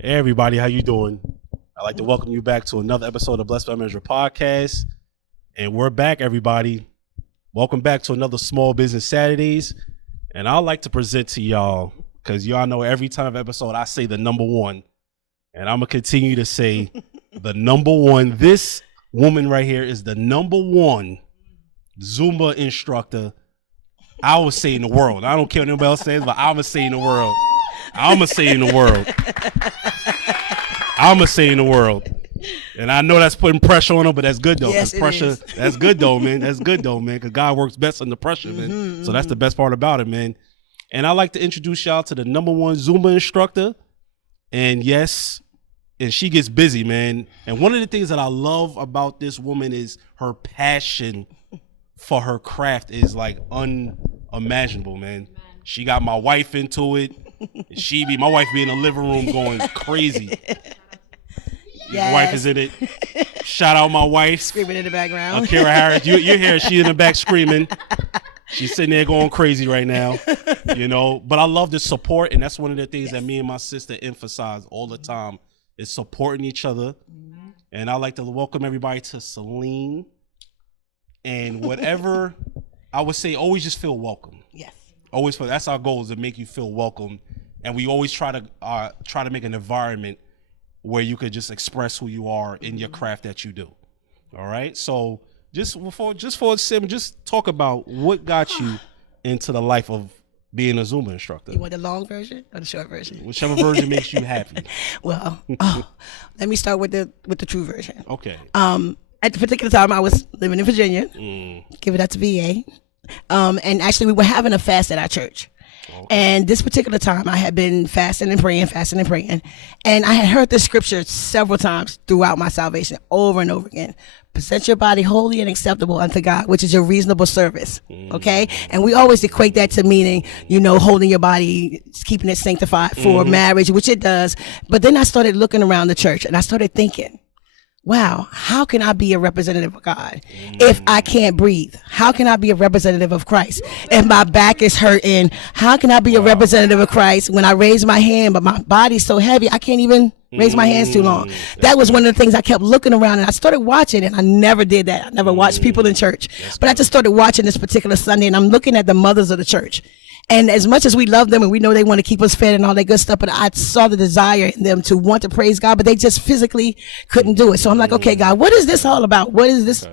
Hey everybody, how you doing? I'd like to welcome you back to another episode of Blessed by Measure podcast. And we're back, everybody. Welcome back to another Small Business Saturdays. And I'd like to present to y'all, because y'all know every time of episode I say the number one. And I'm going to continue to say the number one. This woman right here is the number one Zumba instructor, I would say, in the world. I don't care what anybody else says, but I'm going to say in the world. I'm going to say in the world. I'm going to say in the world. And I know that's putting pressure on her, but that's good, though. Yes, pressure, that's good, though, man. That's good, though, man, because God works best under pressure, man. So that's the best part about it, man. And I'd like to introduce y'all to the number one Zumba instructor. And yes, and she gets busy, man. And one of the things that I love about this woman is her passion for her craft is like unimaginable, man. She got my wife into it. My wife be in the living room going crazy. Yes. My wife is in it. Shout out my wife. Screaming in the background. Akira Harris. You hear her. She's in the back screaming. She's sitting there going crazy right now, you know. But I love the support, and that's one of the things that me and my sister emphasize all the time is supporting each other. And I'd like to welcome everybody to Selene. And whatever, I would say, always just feel welcome. Yes. Always feel, that's our goal, is to make you feel welcome. And we always try to make an environment where you could just express who you are in your craft that you do. All right. So just talk about what got you into the life of being a Zumba instructor. You want the long version or the short version? Whichever version makes you happy. Well, let me start with the true version. Okay. At the particular time, I was living in Virginia. Give it up to VA. And actually, we were having a fast at our church. Okay. And this particular time, I had been fasting and praying. And I had heard this scripture several times throughout my salvation, over and over again. Present your body holy and acceptable unto God, which is your reasonable service. Okay? And we always equate that to meaning, holding your body, keeping it sanctified for marriage, which it does. But then I started looking around the church and I started thinking, wow, how can I be a representative of God if I can't breathe? How can I be a representative of Christ if my back is hurting? How can I be a representative of Christ when I raise my hand, but my body's so heavy, I can't even raise my hands too long? That was one of the things I kept looking around, and I started watching, and I never did that. I never watched people in church, but I just started watching this particular Sunday, and I'm looking at the mothers of the church. And as much as we love them and we know they want to keep us fed and all that good stuff, but I saw the desire in them to want to praise God, but they just physically couldn't do it. So I'm like, okay, God, what is this all about? What is this?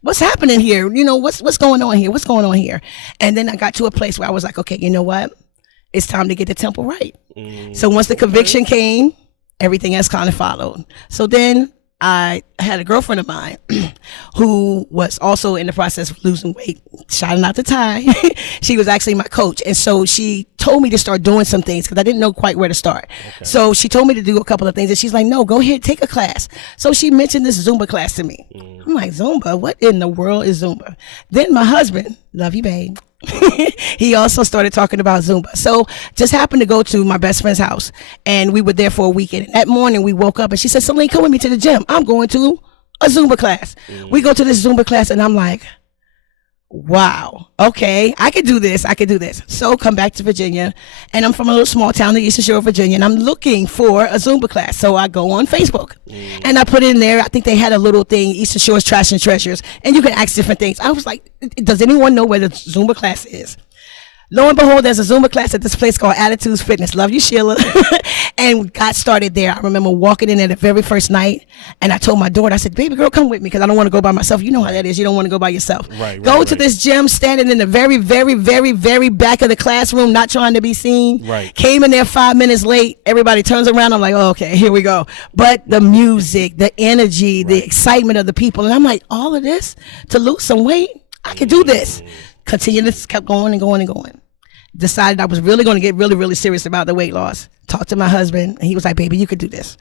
What's happening here? What's going on here? What's going on here? And then I got to a place where I was like, okay, you know what? It's time to get the temple right. So once the conviction came, everything else kind of followed. So then I had a girlfriend of mine who was also in the process of losing weight, shouting out to Ty. She was actually my coach. And so she told me to start doing some things because I didn't know quite where to start. Okay. So she told me to do a couple of things and she's like, no, go ahead, take a class. So she mentioned this Zumba class to me. I'm like, Zumba? What in the world is Zumba? Then my husband, love you, babe. He also started talking about Zumba. So just happened to go to my best friend's house and we were there for a weekend. That morning we woke up and she said, Selene, come with me to the gym. I'm going to a Zumba class. We go to this Zumba class and I'm like, wow, okay, I could do this. So come back to Virginia, and I'm from a little small town, the Eastern Shore of Virginia, and I'm looking for a Zumba class. So I go on Facebook and I put in there, I think they had a little thing, Eastern Shore's Trash and Treasures, and you can ask different things. I was like, does anyone know where the Zumba class is? Lo and behold, there's a Zumba class at this place called Attitudes Fitness. Love you, Sheila. And got started there. I remember walking in there the very first night, and I told my daughter, I said, baby girl, come with me, because I don't want to go by myself. You know how that is. You don't want to go by yourself. Go to this gym, standing in the very, very, very, very back of the classroom, not trying to be seen. Came in there 5 minutes late. Everybody turns around. I'm like, oh, okay, here we go. But the music, the energy, the excitement of the people. And I'm like, all of this to lose some weight? I could do this. Continuous, kept going and going and going. Decided I was really going to get really, really serious about the weight loss. Talked to my husband, and he was like, baby, you could do this.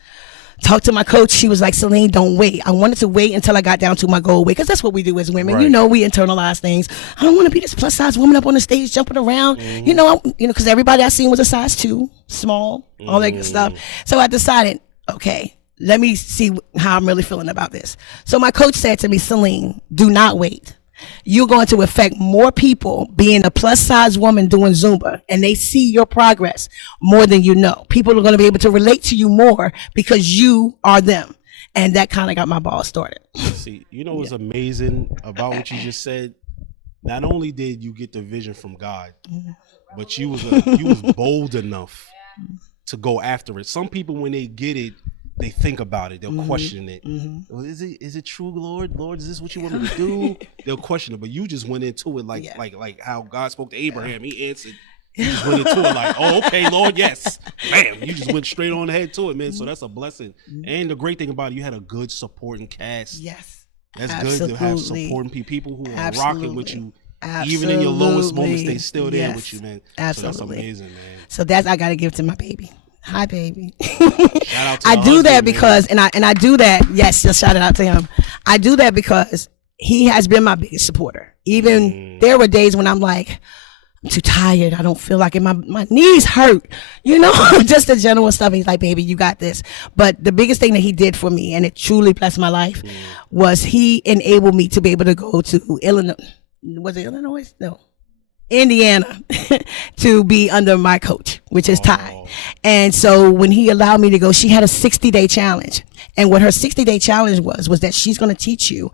Talked to my coach. She was like, Selene, don't wait. I wanted to wait until I got down to my goal weight, because that's what we do as women. We internalize things. I don't want to be this plus size woman up on the stage jumping around. Because everybody I seen was a size 2, small, all that good stuff. So I decided, okay, let me see how I'm really feeling about this. So my coach said to me, Selene, do not wait. you're going to affect more people being a plus size woman doing Zumba, and they see your progress more than you know. People are going to be able to relate to you more because you are them. And that kind of got my ball started. See, you know what's amazing about what you just said? Not only did you get the vision from God, but you was bold enough to go after it. Some people, when they get it, they think about it. They'll question it. Well, is it true, Lord? Lord, is this what you want me to do? They'll question it. But you just went into it like how God spoke to Abraham. He answered. You just went into it like, oh, okay, Lord, yes. Bam. You just went straight on ahead to it, man. So that's a blessing. And the great thing about it, you had a good supporting cast. Yes. That's Absolutely. good to have supporting people who are rocking with you. Absolutely. Even in your lowest moments, they still there with you, man. Absolutely. So that's amazing, man. So I got to give to my baby. Hi, baby. Shout out to I do husband, that because, man. and I do that. Yes, just shout it out to him. I do that because he has been my biggest supporter. Even there were days when I'm like, I'm too tired. I don't feel like it. My knees hurt, just the general stuff. He's like, baby, you got this. But the biggest thing that he did for me, and it truly blessed my life, was he enabled me to be able to go to Illinois. Was it Illinois? No. Indiana to be under my coach, which is Ty. And so when he allowed me to go, she had a 60-day challenge. And what her 60-day challenge was that she's going to teach you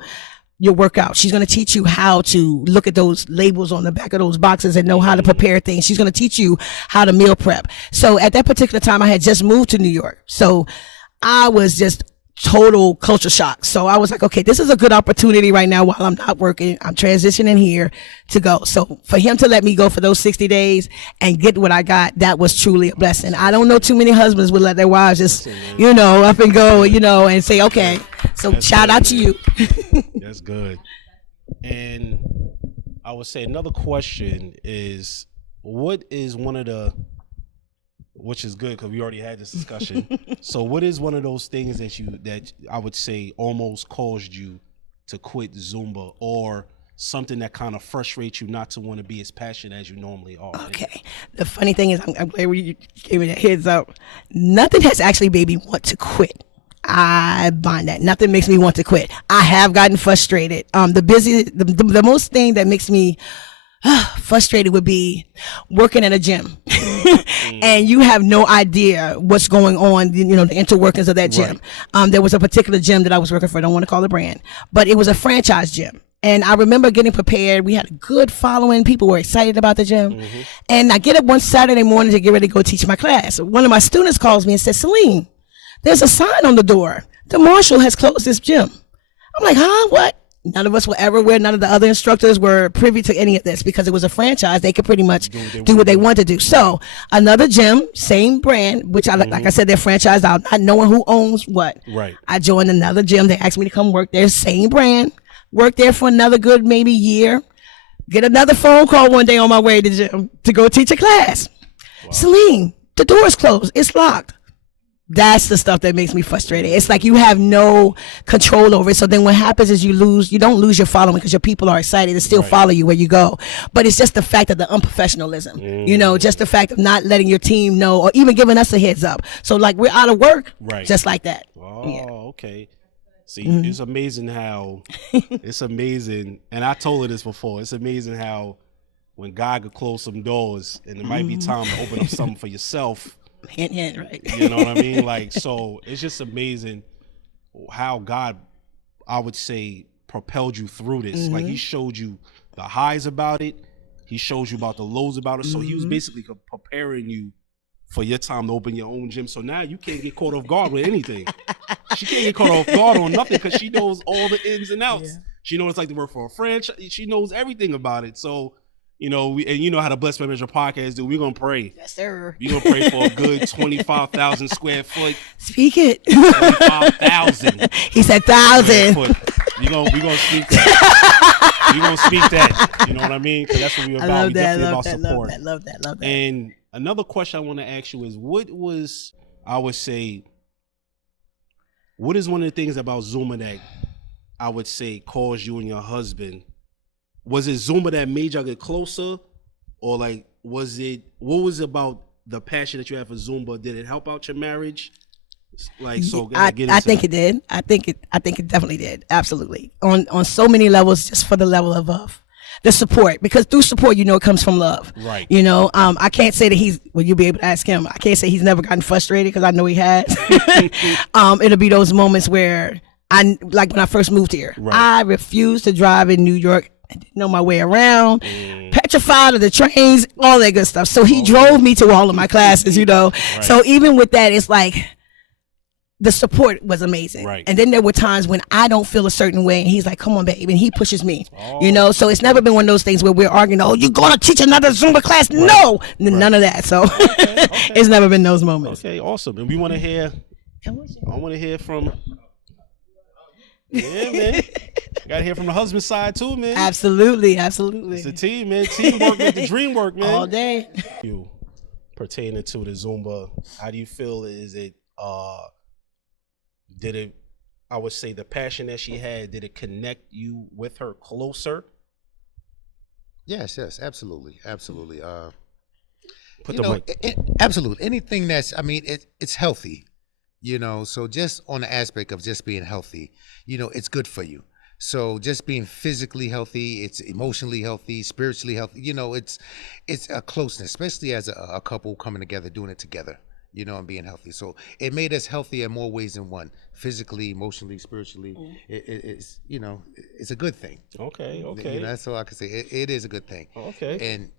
your workout. She's going to teach you how to look at those labels on the back of those boxes and know how to prepare things. She's going to teach you how to meal prep. So at that particular time, I had just moved to New York. So I was just total culture shock. So I was like, okay, this is a good opportunity right now while I'm not working. I'm transitioning here to go. So for him to let me go for those 60 days and get what I got, that was truly a blessing. I don't know too many husbands would let their wives just, up and go, and say, okay. So that's shout out to you. That's good. And I would say another question is, what is one of the, which is good because we already had this discussion. So what is one of those things that I would say almost caused you to quit Zumba, or something that kind of frustrates you not to want to be as passionate as you normally are? Okay. The funny thing is, I'm glad you gave me that heads up. Nothing has actually made me want to quit. I bind that. Nothing makes me want to quit. I have gotten frustrated. The most thing that makes me frustrated would be working at a gym and you have no idea what's going on, the interworkings of that gym. Right. There was a particular gym that I was working for. I don't want to call the brand, but it was a franchise gym. And I remember getting prepared. We had a good following. People were excited about the gym. And I get up one Saturday morning to get ready to go teach my class. One of my students calls me and says, Selene, there's a sign on the door. The marshal has closed this gym. I'm like, huh? What? None of us were ever aware. None of the other instructors were privy to any of this because it was a franchise. They could pretty much do what they want to do. So another gym, same brand, which like I said, they're franchised out, not knowing who owns what. Right. I joined another gym. They asked me to come work there, same brand, work there for another good maybe year, get another phone call one day on my way to the gym to go teach a class. Wow. Selene, the door is closed. It's locked. That's the stuff that makes me frustrated. It's like you have no control over it. So then what happens is you don't lose your following because your people are excited to still follow you where you go. But it's just the fact of the unprofessionalism, just the fact of not letting your team know or even giving us a heads up. So like we're out of work, just like that. Oh, okay. See, it's amazing how, and I told her this before, it's amazing how when God could close some doors and it might be time to open up something for yourself. Hint, hint, right? You know what I mean? Like, so it's just amazing how God, I would say, propelled you through this. Like he showed you the highs about it. He showed you about the lows about it. So he was basically preparing you for your time to open your own gym. So now you can't get caught off guard with anything. She can't get caught off guard on nothing because she knows all the ins and outs. Yeah. She knows it's like to work for a franchise. She knows everything about it. So, and you know how the Blessed by Measure podcast do. We're going to pray. Yes, sir. We're going to pray for a good 25,000 square foot. Speak it. 25,000. He said 1,000. We're going to speak that. We're going to speak that. You know what I mean? Because that's what we're about. We're definitely about support. Love that. And another question I want to ask you is, what is one of the things about Zumba that I would say caused you and your husband? Was it Zumba that made y'all get closer? Or like, what was it about the passion that you have for Zumba? Did it help out your marriage? Like, so I get into think it did. I think it definitely did. Absolutely. On so many levels, just for the level of the support, because through support, it comes from love. Right. I can't say that you'll be able to ask him. I can't say he's never gotten frustrated, because I know he has. It'll be those moments where like when I first moved here, Right. I refused to drive in New York. I didn't know my way around, petrified of the trains, all that good stuff. So he drove me to all of my classes, Right. So even with that, it's like the support was amazing. Right. And then there were times when I don't feel a certain way, and he's like, come on, babe, and he pushes me. So it's never been one of those things where we're arguing, oh, you're going to teach another Zumba class? Right. No, none of that. So it's never been those moments. Okay, awesome. And we want to hear, from... Yeah, man. Gotta hear from the husband side too, man. Absolutely. It's a team, man. Teamwork make the dream work, man. All day. You pertaining to the Zumba, how do you feel? Is it did it, I would say, the passion that she had, did it connect you with her closer? Yes, absolutely. Absolutely. Absolutely. Anything that's, it's healthy. So just on the aspect of just being healthy, it's good for you. So just being physically healthy, it's emotionally healthy, spiritually healthy, it's a closeness, especially as a couple coming together, doing it together, and being healthy. So it made us healthy in more ways than one, physically, emotionally, spiritually. It's, it's a good thing. Okay. That's all I can say. It is a good thing. Okay. And,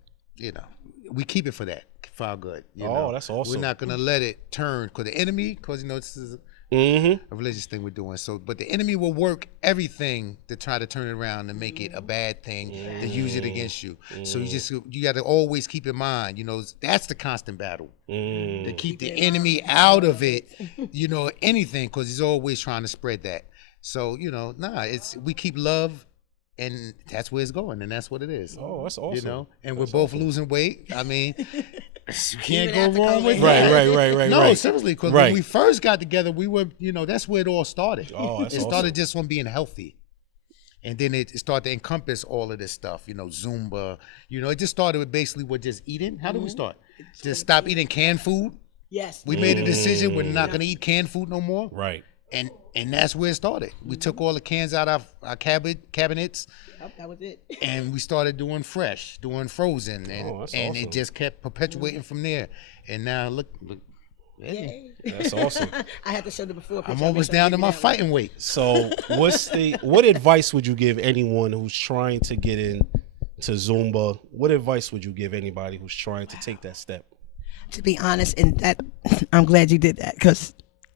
we keep it for that, for our good. That's awesome. We're not going to let it turn, because the enemy, this is a religious thing we're doing. So, but the enemy will work everything to try to turn it around and make it a bad thing, to use it against you. So you got to always keep in mind, that's the constant battle, to keep the enemy out of it, anything, because he's always trying to spread that. So, we keep love. And that's where it's going, and that's what it is. Oh, that's awesome. And we're both losing weight. You can't go wrong with that. Right. No, seriously, because when we first got together, we were, that's where it all started. Oh, that's It started just on being healthy. And then it started to encompass all of this stuff, Zumba. It just started with basically with just eating. How did we start? Just stop eating canned food. Yes. We made a decision we're not going to eat canned food no more. Right. And that's where it started. We took all the cans out of our cabinets. Yep, that was it. And we started doing fresh, doing frozen, and awesome. It just kept perpetuating from there. And now look. Yay. That's awesome. I had to show the before picture. I'm almost down to my fighting weight. So what advice would you give anyone who's trying to get into Zumba? What advice would you give anybody who's trying to take that step? To be honest, and that I'm glad you did that, because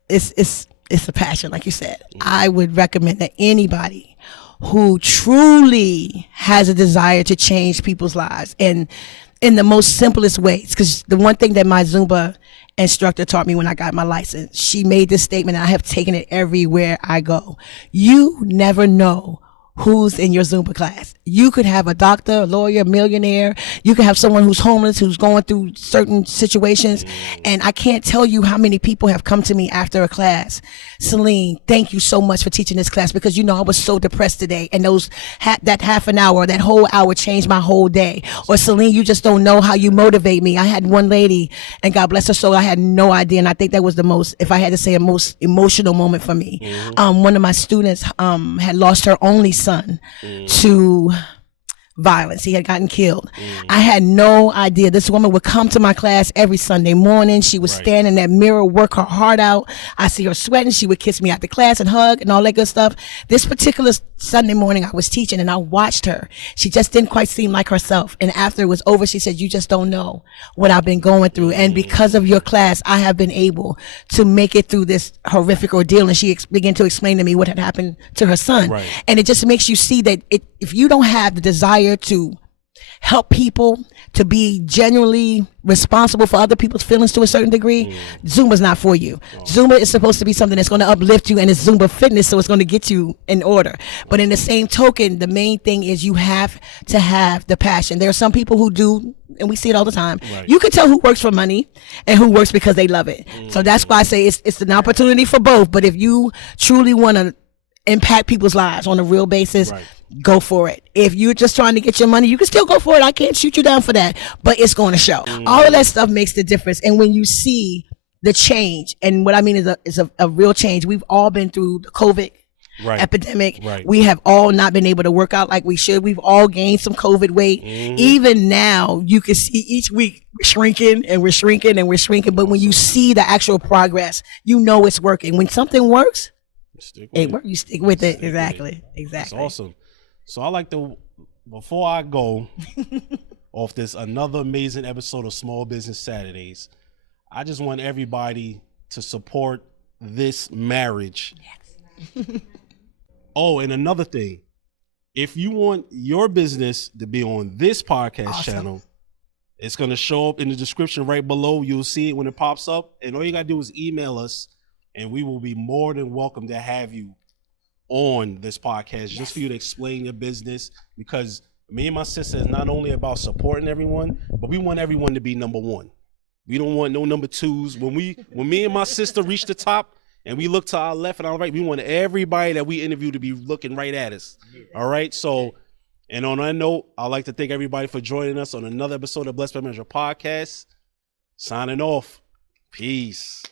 it's a passion, like you said. I would recommend that anybody who truly has a desire to change people's lives, and in the most simplest ways, because the one thing that my Zumba instructor taught me when I got my license, she made this statement, and I have taken it everywhere I go. You never know who's in your Zumba class. You could have a doctor, a lawyer, a millionaire. You could have someone who's homeless, who's going through certain situations. And I can't tell you how many people have come to me after a class. Selene, thank you so much for teaching this class, because I was so depressed today. And that half an hour, that whole hour changed my whole day. Or Selene, you just don't know how you motivate me. I had one lady, and God bless her soul, I had no idea. And I think that was the most, if I had to say, a most emotional moment for me. One of my students had lost her only son to violence. He had gotten killed. I had no idea. This woman would come to my class every Sunday morning. She would stand in that mirror, work her heart out. I see her sweating. She would kiss me after class and hug and all that good stuff. This particular Sunday morning I was teaching, and I watched her. She just didn't quite seem like herself. And after it was over, she said, you just don't know what I've been going through. And because of your class, I have been able to make it through this horrific ordeal. And she began to explain to me what had happened to her son. And it just makes you see that if you don't have the desire to help people, to be genuinely responsible for other people's feelings to a certain degree, Zumba's not for you. Zumba is supposed to be something that's going to uplift you, and it's Zumba fitness, so it's going to get you in order. But in the same token, the main thing is you have to have the passion. There are some people who do, and we see it all the time. You can tell who works for money and who works because they love it. So that's why I say it's an opportunity for both. But if you truly want to impact people's lives on a real basis, go for it. If you're just trying to get your money, you can still go for it. I can't shoot you down for that, but it's going to show. All of that stuff makes the difference. And when you see the change. And what I mean is a real change. We've all been through the COVID epidemic. Right. We have all not been able to work out like we should. We've all gained some COVID weight. Even now, you can see each week we're shrinking and we're shrinking and we're shrinking. But when you see the actual progress, you know it's working. When something works, you stick with it. Exactly. That's awesome. So I like to, before I go off this another amazing episode of Small Business Saturdays, I just want everybody to support this marriage. Yes. Oh, and another thing, if you want your business to be on this podcast channel, it's going to show up in the description right below. You'll see it when it pops up. And all you got to do is email us, and we will be more than welcome to have you on this podcast just for you to explain your business. Because me and my sister is not only about supporting everyone, but we want everyone to be number one. We don't want no number twos. When me and my sister reach the top, and we look to our left and our right, we want everybody that we interview to be looking right at us. All right? So, and on that note, I'd like to thank everybody for joining us on another episode of Blessed by Measure Podcast. Signing off. Peace.